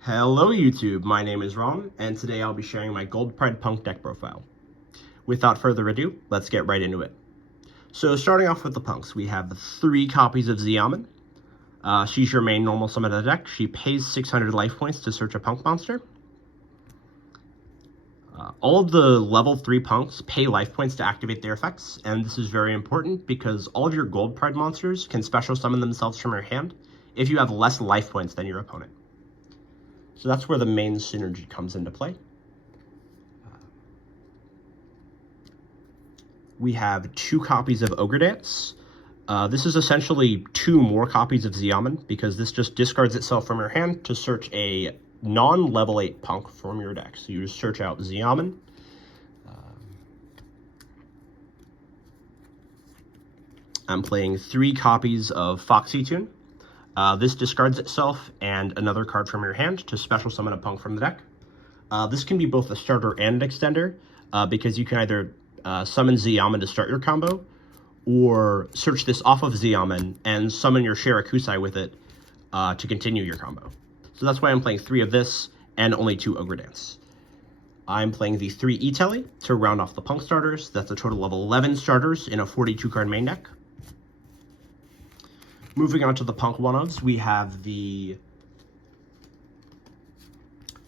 Hello YouTube, my name is Ramen, and today I'll be sharing my Gold Pride Punk deck profile. Without further ado, let's get right into it. So starting off with the punks, we have 3 copies of Ramen. She's your main normal summon of the deck. She pays 600 life points to search a punk monster. All of the level 3 punks pay life points to activate their effects, and this is very important because all of your Gold Pride monsters can special summon themselves from your hand if you have less life points than your opponent. So that's where the main synergy comes into play. We have 2 copies of Ogre Dance. This is essentially 2 more copies of Ramen because this just discards itself from your hand to search a non-level 8 punk from your deck. So you just search out Ramen. I'm playing 3 copies of P.U.N.K. This discards itself and another card from your hand to special summon a punk from the deck. This can be both a starter and an extender because you can either summon Ramen to start your combo or search this off of Ramen and summon your Shirakusai with it to continue your combo. So that's why I'm playing 3 of this and only 2 Ogre Dance. I'm playing the 3 E-Telly to round off the punk starters. That's a total of 11 starters in a 42 card main deck. Moving on to the punk one-ofs, we have the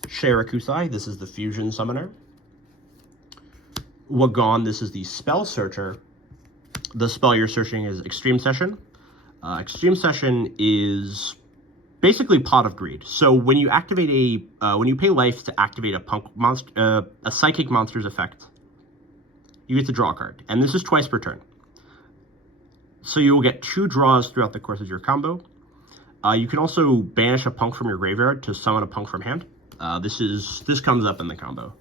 Shirakusai. This is the Fusion Summoner. Wagon, this is the Spell Searcher. The spell you're searching is Extreme Session. Extreme Session is basically Pot of Greed. So when you activate when you pay life to activate a punk monster, a psychic monster's effect, you get to draw a card, and this is twice per turn. So you will get 2 draws throughout the course of your combo. You can also banish a punk from your graveyard to summon a punk from hand. This comes up in the combo.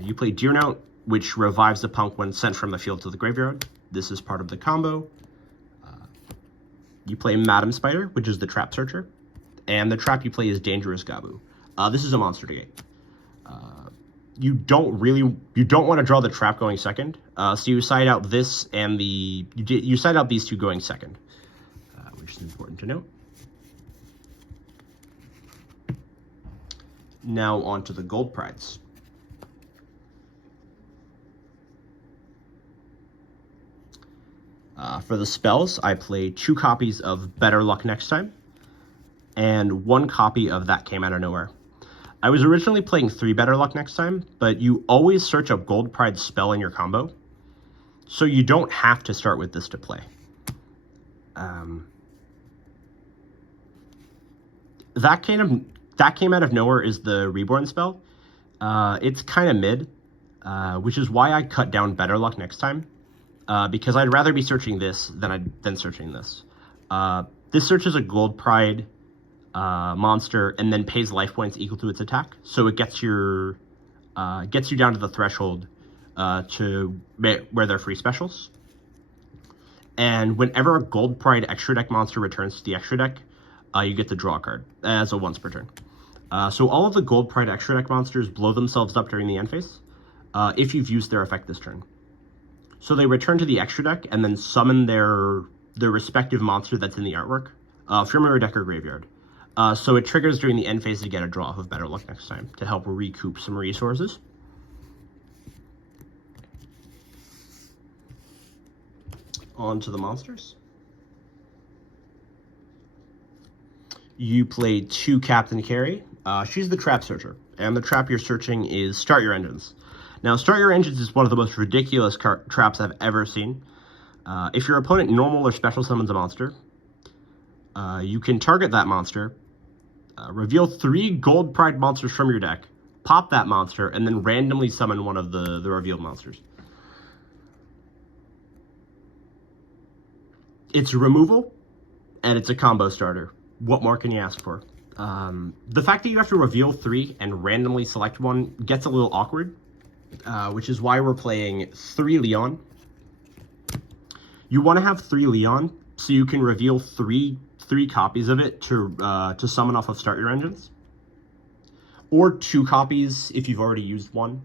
You play Deernout, which revives the punk when sent from the field to the graveyard. This is part of the combo. You play Madam Spider, which is the Trap Searcher, and the trap you play is Dangerous Gabu. This is a monster to gate. You don't want to draw the trap going second, so you side out this and you side out these 2 going second, which is important to note. Now on to the Gold Prides. For the spells, I play 2 copies of Better Luck Next Time, and 1 copy of That Came Out of Nowhere. I was originally playing 3 Better Luck Next Time, but you always search a Gold Pride spell in your combo, so you don't have to start with this to play. That Came Out of Nowhere is the Reborn spell. It's kind of mid, which is why I cut down Better Luck Next Time, because I'd rather be searching this than searching this. This searches a Gold Pride monster and then pays life points equal to its attack, so it gets you down to the threshold to where they're free specials. And whenever a Gold Pride extra deck monster returns to the extra deck, you get to draw a card as a once per turn. So all of the Gold Pride extra deck monsters blow themselves up during the end phase if you've used their effect this turn. So they return to the extra deck and then summon their respective monster that's in the artwork from your deck or graveyard. So it triggers during the end phase to get a draw of Better Luck Next Time to help recoup some resources. On to the monsters. You play 2 Captain Carry. She's the Trap Searcher, and the trap you're searching is Start Your Engines. Now, Start Your Engines is one of the most ridiculous traps I've ever seen. If your opponent normal or special summons a monster, you can target that monster, reveal 3 Gold Pride monsters from your deck, pop that monster, and then randomly summon one of the revealed monsters. It's removal, and it's a combo starter. What more can you ask for? The fact that you have to reveal 3 and randomly select one gets a little awkward, which is why we're playing 3 Leon. You want to have 3 Leon so you can reveal 3 copies of it to summon off of Start Your Engines, or 2 copies if you've already used one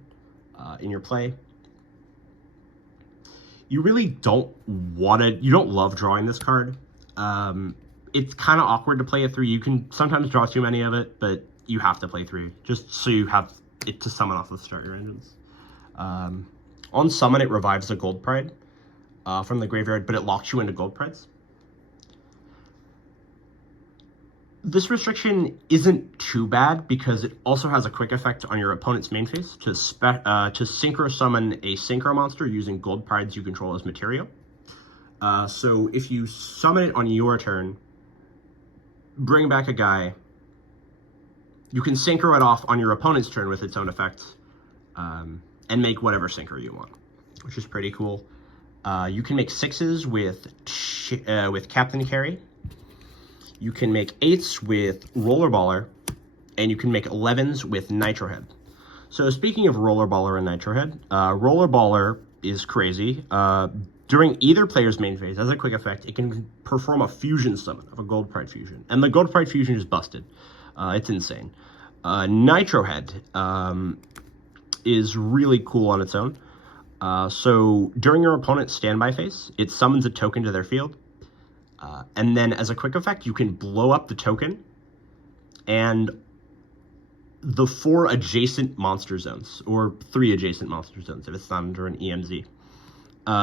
in your play. You really don't love drawing this card. It's kind of awkward to play a 3. You can sometimes draw too many of it, but you have to play 3, just so you have it to summon off the starter engines. On summon, it revives a Gold Pride from the graveyard, but it locks you into Gold Prides. This restriction isn't too bad because it also has a quick effect on your opponent's main phase to synchro summon a synchro monster using Gold Prides you control as material. So if you summon it on your turn, bring back a guy, you can synchro it off on your opponent's turn with its own effect, and make whatever synchro you want, which is pretty cool. You can make 6s with Captain Carry. You can make 8s with Rollerballer, and you can make 11s with Nitro Head. So speaking of Rollerballer and Nitro Head, Rollerballer is crazy. During either player's main phase, as a quick effect, it can perform a fusion summon of a Gold Pride fusion. And the Gold Pride fusion is busted. It's insane. Nitro Head is really cool on its own. So during your opponent's standby phase, it summons a token to their field. And then as a quick effect, you can blow up the token and the 4 adjacent monster zones, or 3 adjacent monster zones if it's not under an EMZ.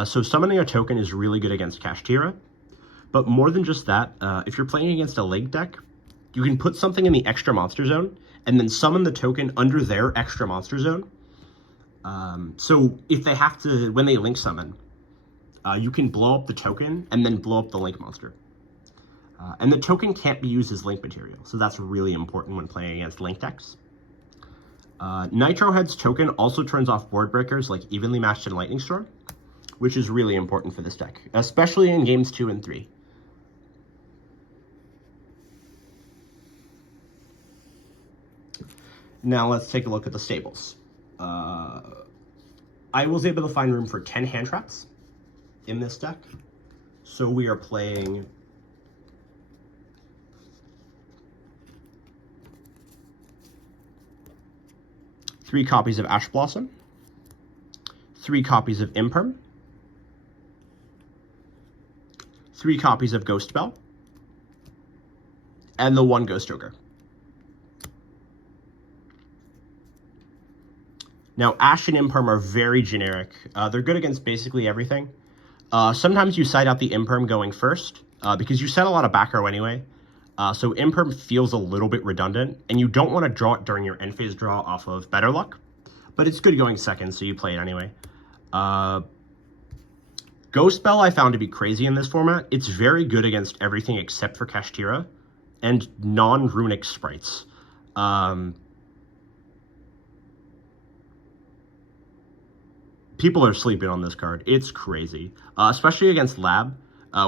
So summoning a token is really good against Kashtira. But more than just that, if you're playing against a lake deck, you can put something in the extra monster zone and then summon the token under their extra monster zone. So if they have to, when they link summon, you can blow up the token and then blow up the link monster. And the token can't be used as link material, so that's really important when playing against link decks. Nitro Head's token also turns off board breakers like Evenly Matched and Lightning Storm, which is really important for this deck, especially in games 2 and 3. Now let's take a look at the stables. I was able to find room for 10 hand traps in this deck. So we are playing three copies of Ash Blossom, 3 copies of Imperm, 3 copies of Ghost Bell, and the 1 Ghost Ogre. Now, Ash and Imperm are very generic. They're good against basically everything. Sometimes you side out the Imperm going first, because you set a lot of back row anyway. So Imperm feels a little bit redundant, and you don't want to draw it during your end phase draw off of Better Luck. But it's good going second, so you play it anyway. Ghost Bell I found to be crazy in this format. It's very good against everything except for Kashtira and non-runic sprites. People are sleeping on this card. It's crazy, especially against Lab,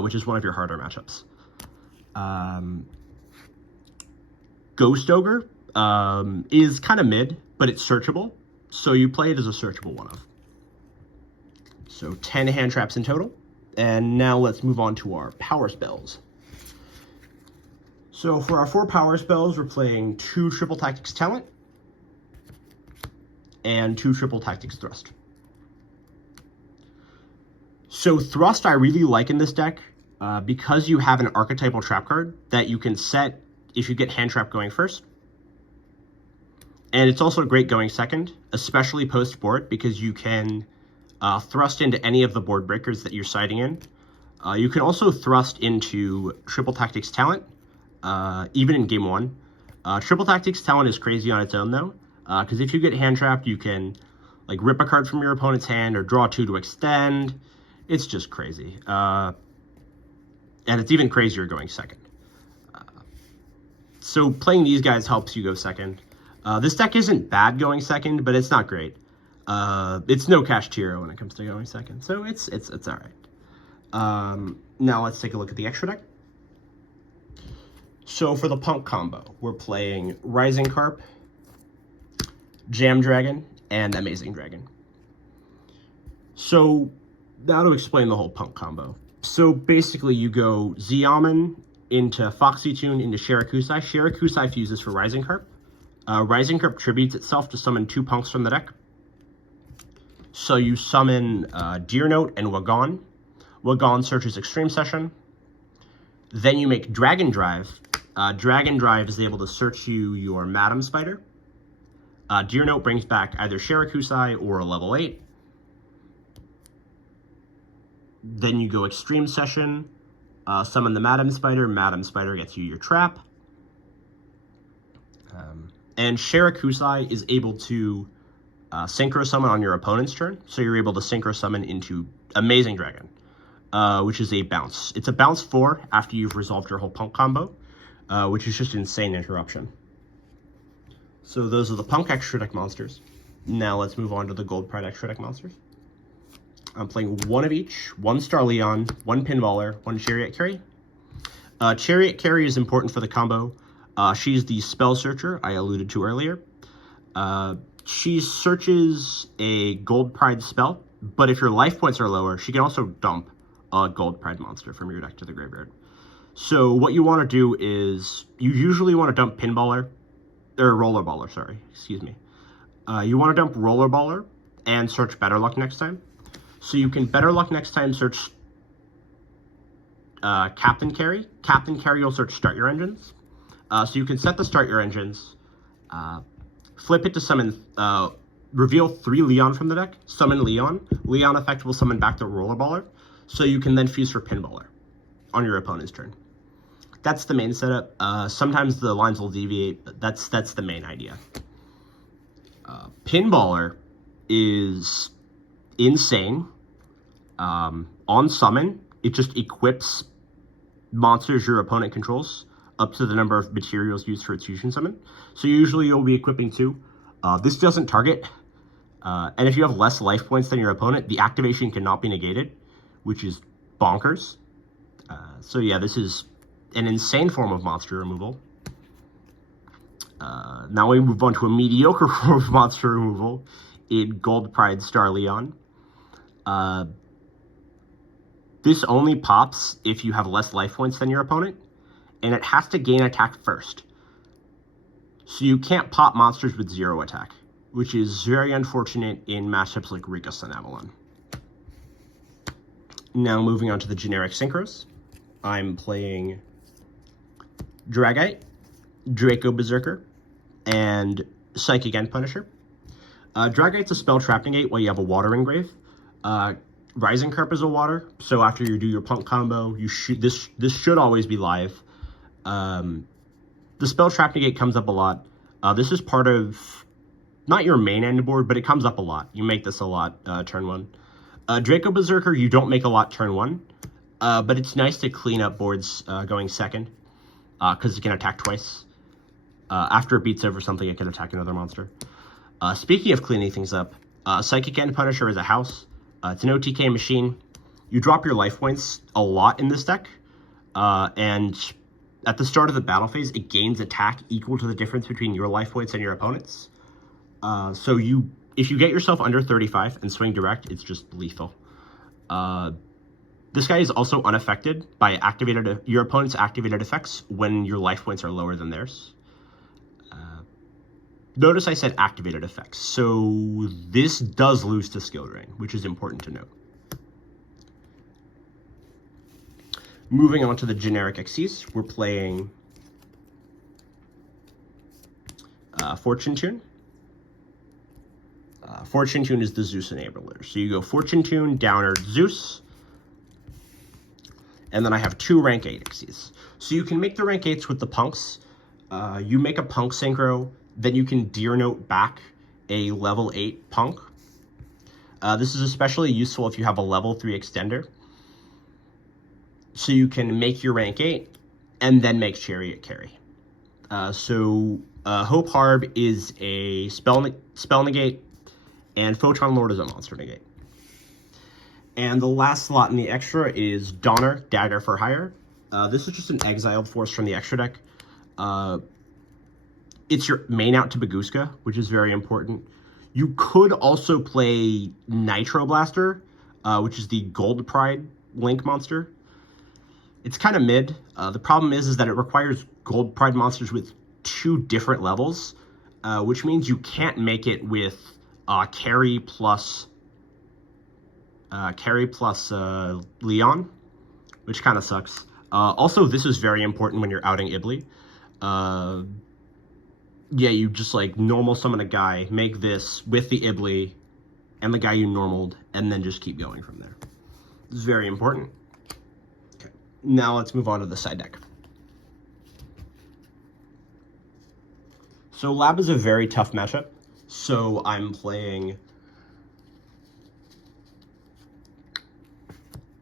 which is one of your harder matchups. Ghost Ogre is kind of mid, but it's searchable, so you play it as a searchable one-of. So 10 hand traps in total, and now let's move on to our power spells. So for our 4 power spells, we're playing 2 Triple Tactics Talent and 2 Triple Tactics Thrust. So Thrust I really like in this deck because you have an archetypal trap card that you can set if you get hand trap going first. And it's also great going second, especially post board, because you can thrust into any of the board breakers that you're siding in. You can also thrust into Triple Tactics Talent, even in game 1. Triple Tactics Talent is crazy on its own though, because if you get hand trapped, you can like rip a card from your opponent's hand or draw 2 to extend. It's just crazy. And it's even crazier going second. So playing these guys helps you go second. This deck isn't bad going second, but it's not great. It's no Kashtira when it comes to going second, so it's all right. Now let's take a look at the extra deck. So for the P.U.N.K combo, we're playing Rising Carp, Jam Dragon, and Amazing Dragon. So now to explain the whole P.U.N.K combo. So basically you go Xiamen into Foxy Tune into Shirakusai. Shirakusai fuses for Rising Carp. Rising Carp tributes itself to summon 2 P.U.N.Ks from the deck. So you summon Deer Note and Wagon. Wagon searches Extreme Session. Then you make Dragon Drive Dragon Drive is able to search you your Madam Spider. Deer Note brings back either Shirakusai or a level 8. Then you go Extreme Session, summon the Madam Spider. Madam Spider gets you your trap. And Shirakusai is able to Synchro Summon on your opponent's turn. So you're able to Synchro Summon into Amazing Dragon, which is a bounce. It's a bounce 4 after you've resolved your whole P.U.N.K combo, which is just insane interruption. So those are the P.U.N.K extra deck monsters. Now let's move on to the Gold Pride extra deck monsters. I'm playing one of each, 1 Star Leon, 1 Pinballer, 1 Chariot Carry. Chariot Carry is important for the combo. She's the Spell Searcher I alluded to earlier. She searches a Gold Pride spell, but if your life points are lower, she can also dump a Gold Pride monster from your deck to the graveyard. So what you want to do is, you usually want to dump Pinballer, or Rollerballer, sorry, excuse me. You want to dump Rollerballer and search Better Luck next time. So you can Better Luck next time search Captain Carry. Captain Carry will search Start Your Engines. So you can set the Start Your Engines, flip it to summon, reveal 3 Leon from the deck, summon Leon. Leon effect will summon back the Rollerballer, so you can then fuse for Pinballer on your opponent's turn. That's the main setup. Sometimes the lines will deviate, but that's the main idea. Pinballer is insane. On summon, it just equips monsters your opponent controls up to the number of materials used for its fusion summon. So usually you'll be equipping 2. This doesn't target, and if you have less life points than your opponent, the activation cannot be negated, which is bonkers. So yeah, this is an insane form of monster removal. Now we move on to a mediocre form of monster removal in Gold Pride Star Leon. This only pops if you have less life points than your opponent, and it has to gain attack first. So you can't pop monsters with 0 attack, which is very unfortunate in matchups like Rikus and Avalon. Now moving on to the generic synchros. I'm playing Dragite, Draco Berserker, and Psychic End Punisher. Dragite's a spell trap negate while you have a water engrave. Rising Carp is a water, so after you do your P.U.N.K combo, this should always be live. The spell trap negate comes up a lot. This is part of, not your main end board, but it comes up a lot. You make this a lot turn 1. Draco Berserker, you don't make a lot turn 1, but it's nice to clean up boards going second, because it can attack twice. After it beats over something, it can attack another monster. Speaking of cleaning things up, Psychic End Punisher is a house. It's an OTK machine. You drop your life points a lot in this deck, and at the start of the battle phase, it gains attack equal to the difference between your life points and your opponent's. So if you get yourself under 35 and swing direct, it's just lethal. This guy is also unaffected by your opponent's activated effects when your life points are lower than theirs. Notice I said activated effects, so this does lose to skill drain, which is important to note. Moving on to the generic XCs, we're playing Fortune Tune. Fortune Tune is the Zeus enabler. So you go Fortune Tune, Downer, Zeus, and then I have 2 rank 8 XCs. So you can make the rank 8s with the punks. You make a P.U.N.K synchro, then you can Deer Note back a level 8 P.U.N.K. This is especially useful if you have a level 3 extender. So you can make your rank 8 and then make Chariot Carry. Hope Harb is a spell negate, and Photon Lord is a monster negate. And the last slot in the extra is Donner, Dagger for Hire. This is just an exiled force from the extra deck. It's your main out to Baguska, which is very important. You could also play Nitro Blaster, which is the Gold Pride Link monster. It's kind of mid. The problem is that it requires Gold Pride monsters with 2 different levels, which means you can't make it with Carry plus Leon, which kind of sucks. Also, this is very important when you're outing Ibli. Yeah, you just like normal summon a guy, make this with the Ibli and the guy you normaled, and then just keep going from there. It's very important. Okay, now let's move on to the side deck. So Lab is a very tough matchup. So I'm playing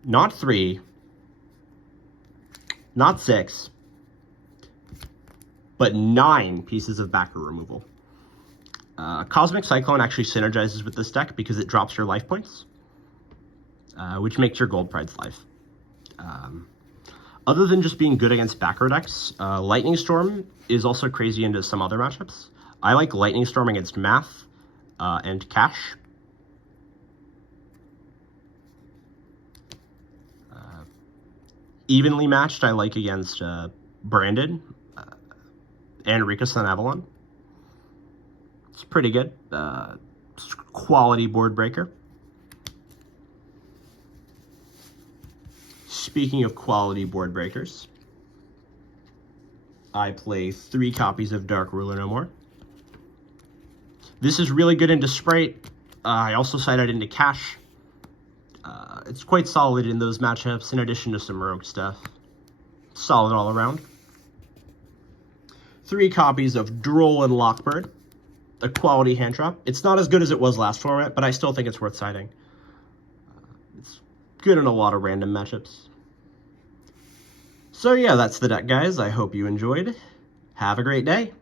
not 3, not 6, but 9 pieces of backer removal. Cosmic Cyclone actually synergizes with this deck because it drops your life points, which makes your Gold Pride's life. Other than just being good against backer decks, Lightning Storm is also crazy into some other matchups. I like Lightning Storm against Math and Cash. Evenly matched, I like against Brandon and Rika Sun Avalon. It's pretty good. Quality board breaker. Speaking of quality board breakers, I play 3 copies of Dark Ruler No More. This is really good into Sprite. I also sided into Cash. It's quite solid in those matchups, in addition to some rogue stuff. Solid all around. 3 copies of Droll and Lockbird. A quality hand drop. It's not as good as it was last format, but I still think it's worth siding. It's good in a lot of random matchups. So yeah, that's the deck, guys. I hope you enjoyed. Have a great day.